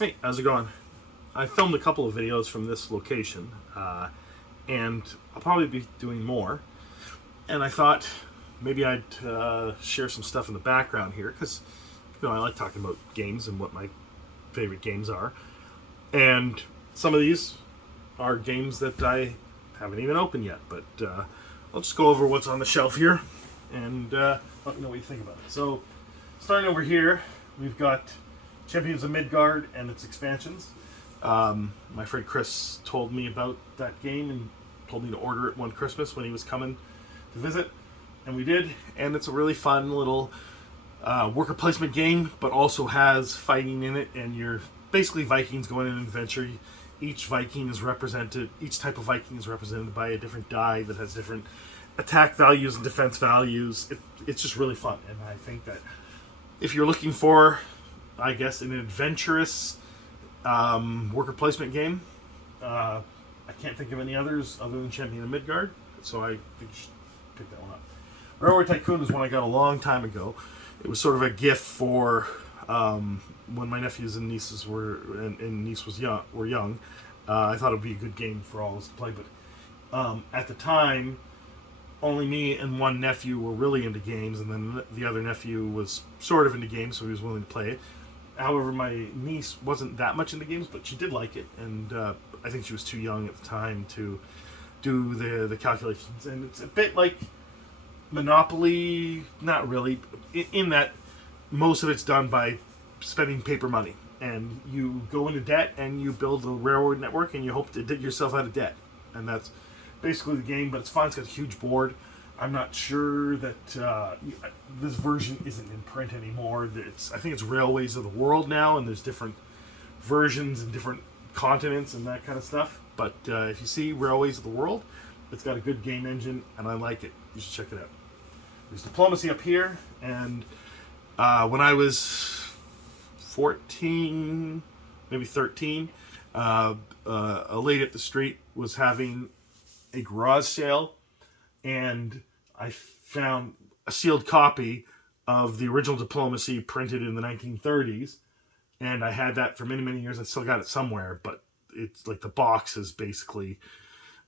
Hey, how's it going? I filmed a couple of videos from this location, and I'll probably be doing more. And I thought maybe I'd share some stuff in the background here because I like talking about games and what my favorite games are. And some of these are games that I haven't even opened yet, but I'll just go over what's on the shelf here and let me know what you think about it. So, starting over here, we've got Champions of Midgard and its expansions. My friend Chris told me about that game and told me to order it one Christmas when he was coming to visit, and we did. And it's a really fun little worker placement game, but also has fighting in it, and you're basically Vikings going on an adventure. Each Viking is represented. Each type of Viking is represented by a different die that has different attack values and defense values. It's just really fun, and I think that if you're looking for, I guess, an adventurous worker placement game, I can't think of any others other than Champion of Midgard, so I think you should pick that one up. Railroad Tycoon is one I got a long time ago. It was sort of a gift for when my nephews and nieces and niece were young. I thought it would be a good game for all of us to play, but at the time, only me and one nephew were really into games, and then the other nephew was sort of into games, so he was willing to play it. However, my niece wasn't that much into games, but she did like it, and I think she was too young at the time to do the calculations. And it's a bit like Monopoly, not really, in that most of it's done by spending paper money. And you go into debt, and you build a railroad network, and you hope to dig yourself out of debt. And that's basically the game, but it's fun. It's got a huge board. I'm not sure that this version isn't in print anymore. I think it's Railways of the World now, and there's different versions and different continents and that kind of stuff. But if you see Railways of the World, it's got a good game engine, and I like it. You should check it out. There's Diplomacy up here, and when I was 14, maybe 13, a lady at the street was having a garage sale, and I found a sealed copy of the original Diplomacy printed in the 1930s, and I had that for many, many years. I still got it somewhere, but it's like the box is basically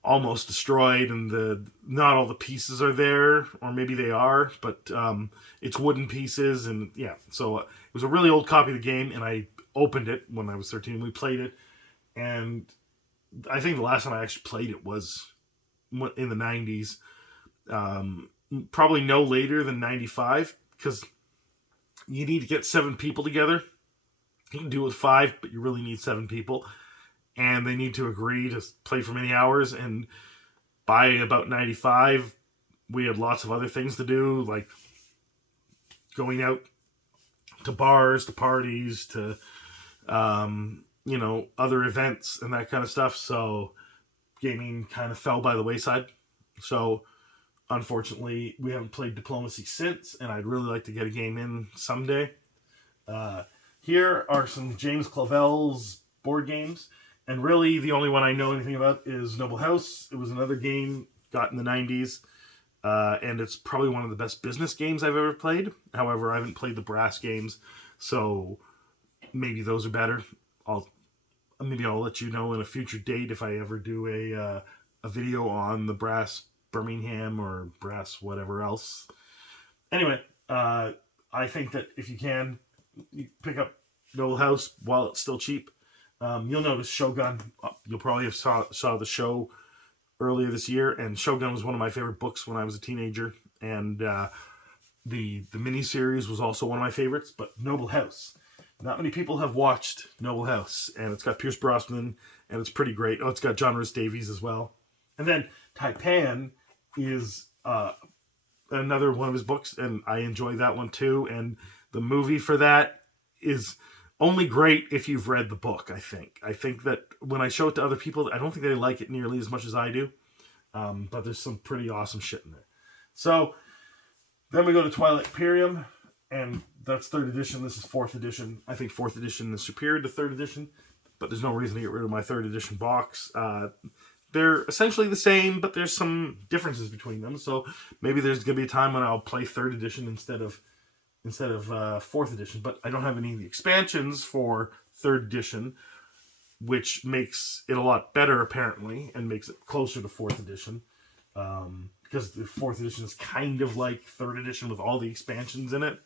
almost destroyed, and not all the pieces are there, or maybe they are, but it's wooden pieces, and yeah. So it was a really old copy of the game, and I opened it when I was 13. We played it, and I think the last time I actually played it was in the 90s. Probably no later than 95, because you need to get 7 people together. You can do it with 5, but you really need 7 people, and they need to agree to play for many hours. And by about 95, we had lots of other things to do, like going out to bars, to parties, to other events and that kind of stuff. So gaming kind of fell by the wayside. So unfortunately, we haven't played Diplomacy since, and I'd really like to get a game in someday. Here are some James Clavell's board games, and really the only one I know anything about is Noble House. It was another game got in the 90s, and it's probably one of the best business games I've ever played. However, I haven't played the brass games, so maybe those are better. Maybe I'll let you know in a future date if I ever do a video on the brass Birmingham or brass whatever else. Anyway, I think that if you can, you pick up Noble House while it's still cheap. You'll notice Shogun. You'll probably have saw the show earlier this year, and Shogun was one of my favorite books when I was a teenager, and the miniseries was also one of my favorites. But Noble House, not many people have watched Noble House, and it's got Pierce Brosnan, and it's pretty great. Oh, it's got John Rhys Davies as well. And then Taipan is another one of his books, and I enjoy that one too. And the movie for that is only great if you've read the book, I think that when I show it to other people, I don't think they like it nearly as much as I do. But there's some pretty awesome shit in there. So then we go to Twilight Imperium, and that's 3rd edition. This is 4th edition. I think 4th edition is superior to 3rd edition, but there's no reason to get rid of my 3rd edition box. They're essentially the same, but there's some differences between them. So maybe there's going to be a time when I'll play 3rd edition instead of 4th edition. But I don't have any of the expansions for third edition, which makes it a lot better apparently, and makes it closer to fourth edition. Because the fourth edition is kind of like third edition with all the expansions in it.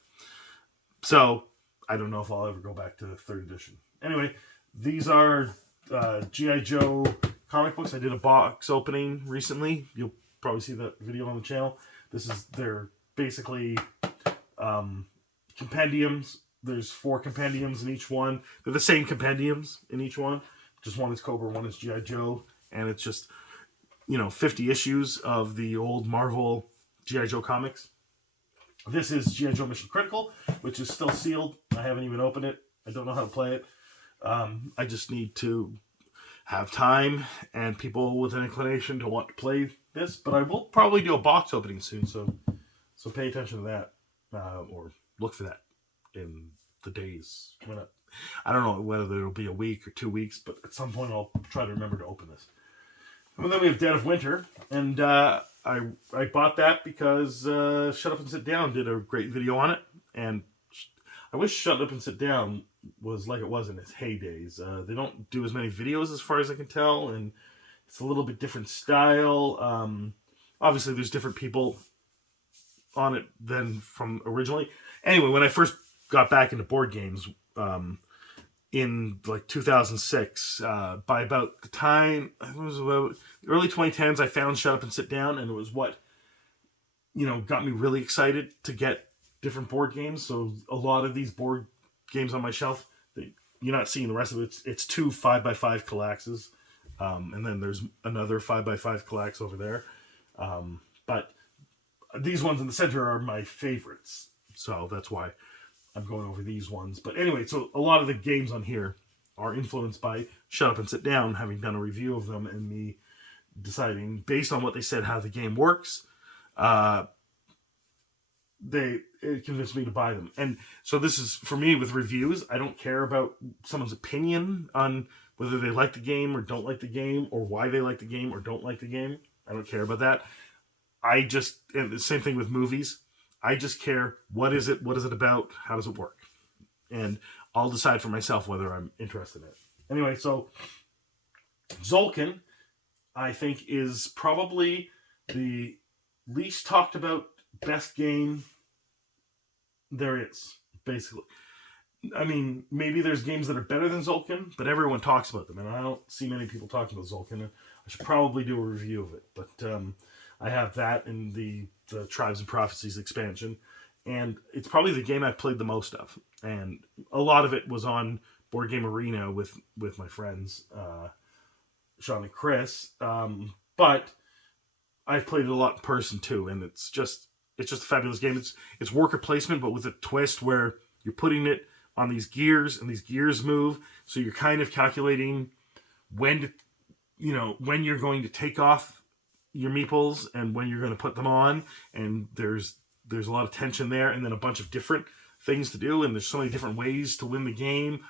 So I don't know if I'll ever go back to the third edition. Anyway, these are G.I. Joe comic books. I did a box opening recently. You'll probably see that video on the channel. They're basically compendiums. There's 4 compendiums in each one. They're the same compendiums in each one. Just one is Cobra, one is G.I. Joe. And it's just, 50 issues of the old Marvel G.I. Joe comics. This is G.I. Joe Mission Critical, which is still sealed. I haven't even opened it. I don't know how to play it. I just need to have time and people with an inclination to want to play this. But I will probably do a box opening soon, so pay attention to that, or look for that in the days coming up. I don't know whether it'll be a week or 2 weeks, but at some point I'll try to remember to open this. And then we have Dead of Winter, and I bought that because Shut Up and Sit Down did a great video on it, and I wish Shut Up and Sit Down was like it was in its heydays. They don't do as many videos as far as I can tell, and it's a little bit different style. Obviously, there's different people on it than from originally. Anyway, when I first got back into board games in like 2006, by about the time, it was about early 2010s, I found Shut Up and Sit Down, and it was what got me really excited to get different board games. So a lot of these board games on my shelf, you're not seeing the rest of it. It's 2 5x5 Kallaxes, and then there's another 5x5 Kallax over there. But these ones in the center are my favorites, so that's why I'm going over these ones. But anyway, so a lot of the games on here are influenced by Shut Up and Sit Down, having done a review of them and me deciding, based on what they said, how the game works. It convinced me to buy them. And so this is, for me, with reviews, I don't care about someone's opinion on whether they like the game or don't like the game, or why they like the game or don't like the game. I don't care about that. And the same thing with movies. I just care, what is it about, how does it work? And I'll decide for myself whether I'm interested in it. Anyway, so Tzolk'in, I think, is probably the least talked about best game there is, basically. I mean, maybe there's games that are better than Tzolk'in, but everyone talks about them, and I don't see many people talking about Tzolk'in. I should probably do a review of it, but I have that in the Tribes and Prophecies expansion, and it's probably the game I've played the most of, and a lot of it was on Board Game Arena with my friends, Sean and Chris, but I've played it a lot in person too, and it's just a fabulous game. It's worker placement, but with a twist where you're putting it on these gears, and these gears move, so you're kind of calculating when you're going to take off your meeples and when you're going to put them on, and there's a lot of tension there, and then a bunch of different things to do, and there's so many different ways to win the game,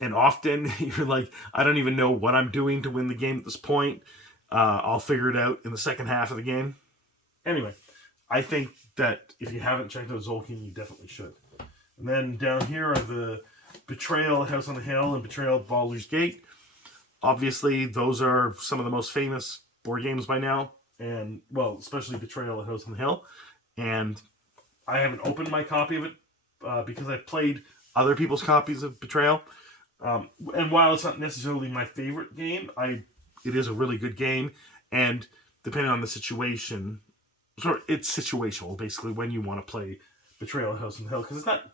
and often you're like, I don't even know what I'm doing to win the game at this point. I'll figure it out in the second half of the game. Anyway, I think that if you haven't checked out Tzolk'in, you definitely should. And then down here are the Betrayal at House on the Hill and Betrayal at Baldur's Gate. Obviously, those are some of the most famous board games by now, and, well, especially Betrayal at House on the Hill. And I haven't opened my copy of it because I've played other people's copies of Betrayal. And while it's not necessarily my favorite game, it is a really good game, and depending on the situation, it's situational, basically, when you want to play Betrayal at House on the Hill, because it's not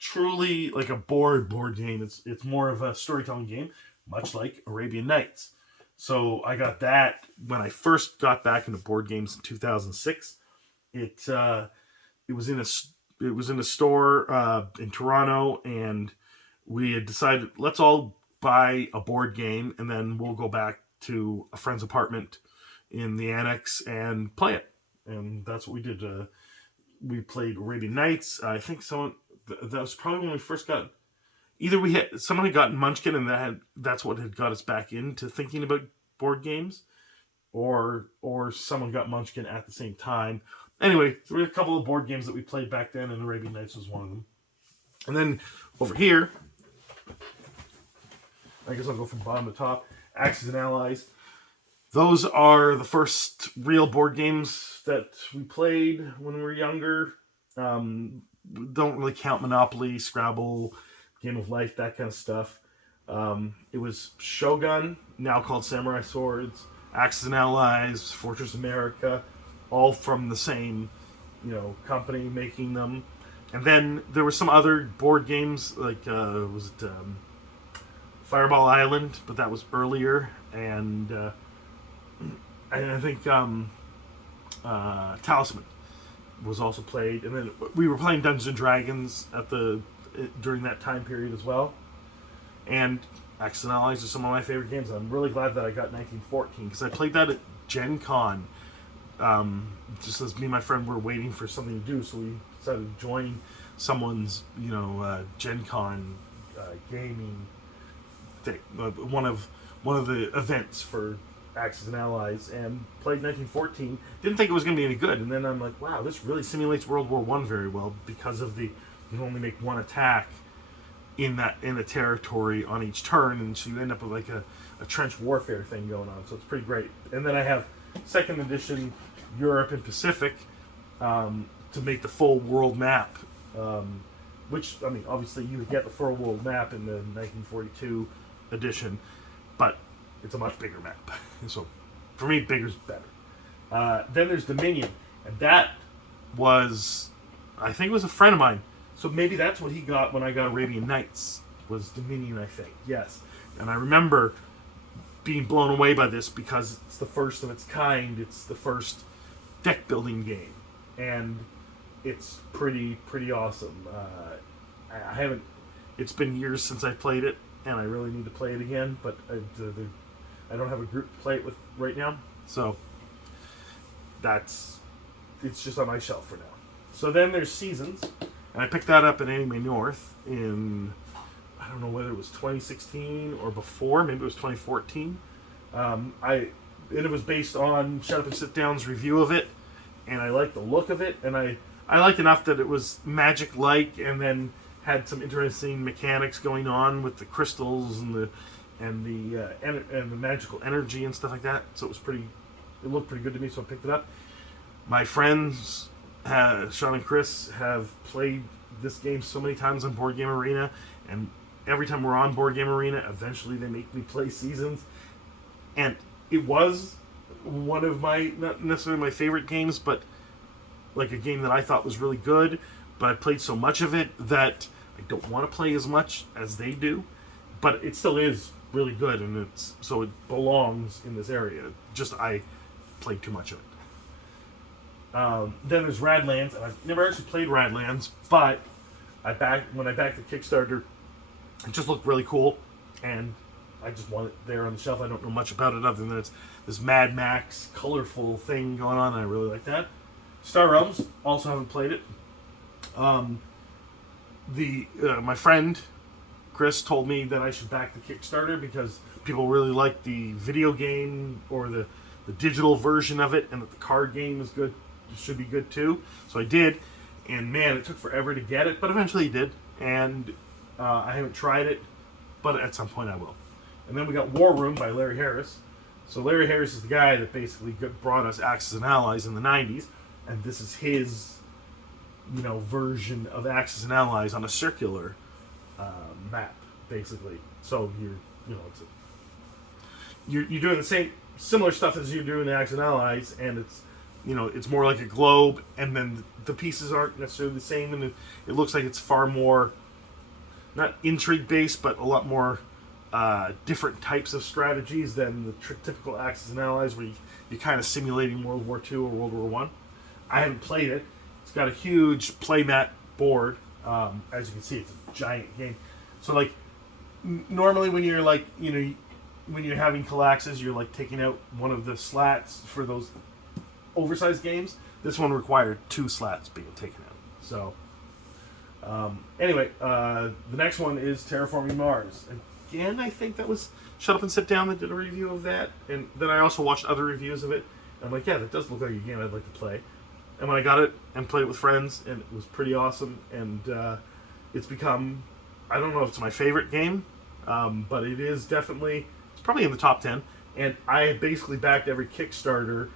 truly like a board game. It's more of a storytelling game, much like Arabian Nights. So I got that when I first got back into board games in 2006. It was in a store in Toronto, and we had decided, let's all buy a board game, and then we'll go back to a friend's apartment in the annex and play it. And that's what we did. We played Arabian Nights. I think that was probably when we first got, someone had gotten Munchkin, and that's what had got us back into thinking about board games, or someone got Munchkin at the same time. Anyway, there were a couple of board games that we played back then, and Arabian Nights was one of them. And then over here, I guess I'll go from bottom to top. Axis and Allies. Those are the first real board games that we played when we were younger. Don't really count Monopoly, Scrabble, Game of Life, that kind of stuff. It was Shogun, now called Samurai Swords, Axis and Allies, Fortress America, all from the same, company making them. And then there were some other board games like was it Fireball Island, but that was earlier, and I think Talisman was also played, and then we were playing Dungeons and Dragons during that time period as well. And Axis and Allies are some of my favorite games. I'm really glad that I got 1914 because I played that at Gen Con. Just as me and my friend were waiting for something to do, so we decided to join someone's, Gen Con gaming thing, one of the events for Axis and Allies, and played 1914. Didn't think it was going to be any good, and then I'm like, wow, this really simulates World War I very well because of you can only make one attack in a territory on each turn, and so you end up with like a trench warfare thing going on. So it's pretty great. And then I have second edition Europe and Pacific to make the full world map, which, I mean, obviously you would get the full world map in the 1942 edition, but it's a much bigger map. So for me, bigger's better. Then there's Dominion, and that was, I think it was a friend of mine. So maybe that's what he got when I got Arabian Nights, was Dominion, I think. Yes. And I remember being blown away by this because it's the first of its kind. It's the first deck building game, and it's pretty awesome. I haven't. It's been years since I played it, and I really need to play it again. But I don't have a group to play it with right now, so it's just on my shelf for now. So then there's Seasons, and I picked that up at Anime North in, I don't know whether it was 2016 or before, maybe it was 2014. It was based on Shut Up and Sit Down's review of it, and I liked the look of it, and I liked enough that it was Magic-like, and then had some interesting mechanics going on with the crystals and the magical energy and stuff like that. So it looked pretty good to me, so I picked it up. My friends, Sean and Chris, have played this game so many times on Board Game Arena, and every time we're on Board Game Arena, eventually they make me play Seasons. And it was one of my, not necessarily my favorite games, but like a game that I thought was really good, but I played so much of it that I don't want to play as much as they do. But it still is really good, and so it belongs in this area. Just I played too much of it. Then there's Radlands, and I've never actually played Radlands, but when I backed the Kickstarter, it just looked really cool, and I just want it there on the shelf. I don't know much about it other than it's this Mad Max colorful thing going on, and I really like that. Star Realms, also haven't played it. My friend Chris told me that I should back the Kickstarter because people really like the video game or the digital version of it, and that the card game is good. It should be good too. So I did, and man, it took forever to get it, but eventually I did, and I haven't tried it, but at some point I will. And then we got War Room by Larry Harris. So Larry Harris is the guy that basically brought us Axis and Allies in the 90s, and this is his, version of Axis and Allies on a circular map, basically. So you're doing the same similar stuff as you're doing in Axis and Allies, and it's more like a globe, and then the pieces aren't necessarily the same, and it looks like it's far more, not intrigue based, but a lot more different types of strategies than the typical Axis and Allies, where you're kind of simulating World War II or World War I. I haven't played it. It's got a huge playmat board. As you can see, it's a giant game. So normally when you're when you're having Calaxes, you're taking out one of the slats for those oversized games. This one required 2 slats being taken out. So anyway, the next one is Terraforming Mars. Again, I think that was Shut Up and Sit Down that did a review of that, and then I also watched other reviews of it. I'm like, yeah, that does look like a game I'd like to play. And when I got it and played it with friends, and it was pretty awesome, and it's become, I don't know if it's my favorite game, But it is definitely, it's probably in the top 10. And I basically backed every Kickstarter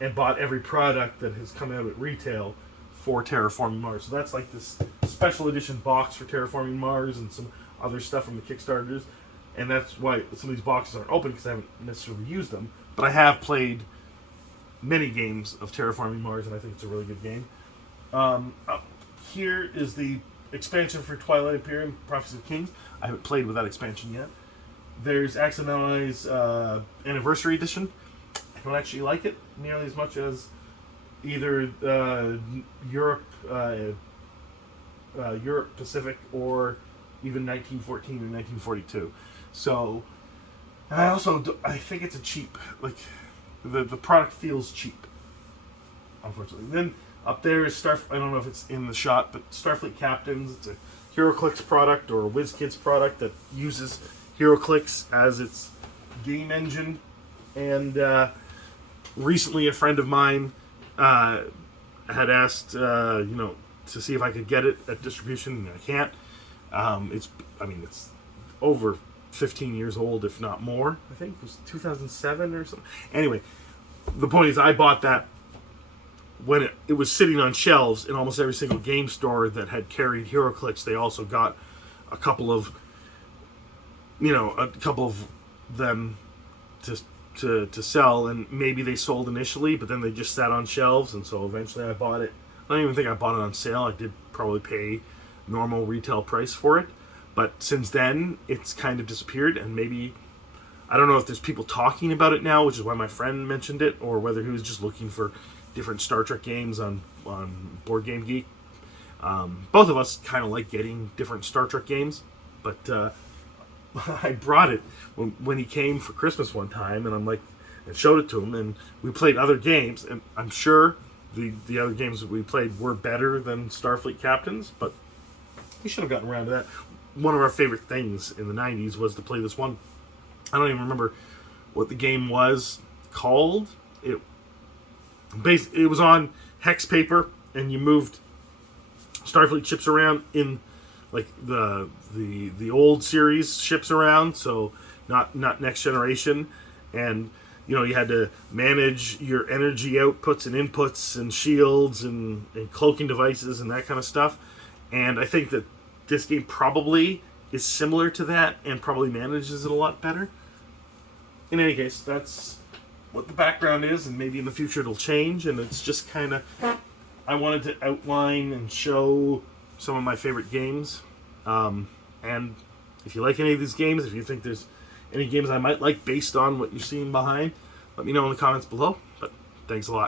and bought every product that has come out at retail for Terraforming Mars. So that's like this special edition box for Terraforming Mars and some other stuff from the Kickstarters. And that's why some of these boxes aren't open, because I haven't necessarily used them. But I have played many games of Terraforming Mars, and I think it's a really good game. Up here is the expansion for Twilight Imperium, Prophecy of Kings. I haven't played with that expansion yet. There's Accidentali's Anniversary Edition. I don't actually like it nearly as much as either Europe, Europe Pacific, or even 1914 or 1942. So, and I think it's a cheap, like, the product feels cheap, unfortunately. Then up there is I don't know if it's in the shot, but Starfleet Captains. It's a HeroClix product or a WizKids product that uses HeroClix as its game engine. And recently a friend of mine had asked, to see if I could get it at distribution, and I can't. It's over 15 years old, if not more. I think it was 2007 or something. Anyway, the point is, I bought that when it was sitting on shelves in almost every single game store that had carried HeroClix. They also got a couple of them to sell, and maybe they sold initially, but then they just sat on shelves, and so eventually I bought it. I don't even think I bought it on sale. I did probably pay normal retail price for it, but since then it's kind of disappeared. And maybe, I don't know if there's people talking about it now, which is why my friend mentioned it, or whether he was just looking for different Star Trek games on Board Game Geek. Both of us kind of like getting different Star Trek games, but I brought it when he came for Christmas one time, and and showed it to him, and we played other games, and I'm sure the other games that we played were better than Starfleet Captains, but we should have gotten around to that. One of our favorite things in the 90s was to play this one. I don't even remember what the game was called. It was on hex paper, and you moved Starfleet ships around in like the old series ships around, so not Next Generation, and you had to manage your energy outputs and inputs and shields and cloaking devices and that kind of stuff. And I think that this game probably is similar to that and probably manages it a lot better. In any case, that's what the background is, and maybe in the future it'll change. And it's just kind of, I wanted to outline and show some of my favorite games. And if you like any of these games, if you think there's any games I might like based on what you're seeing behind, let me know in the comments below. But thanks a lot.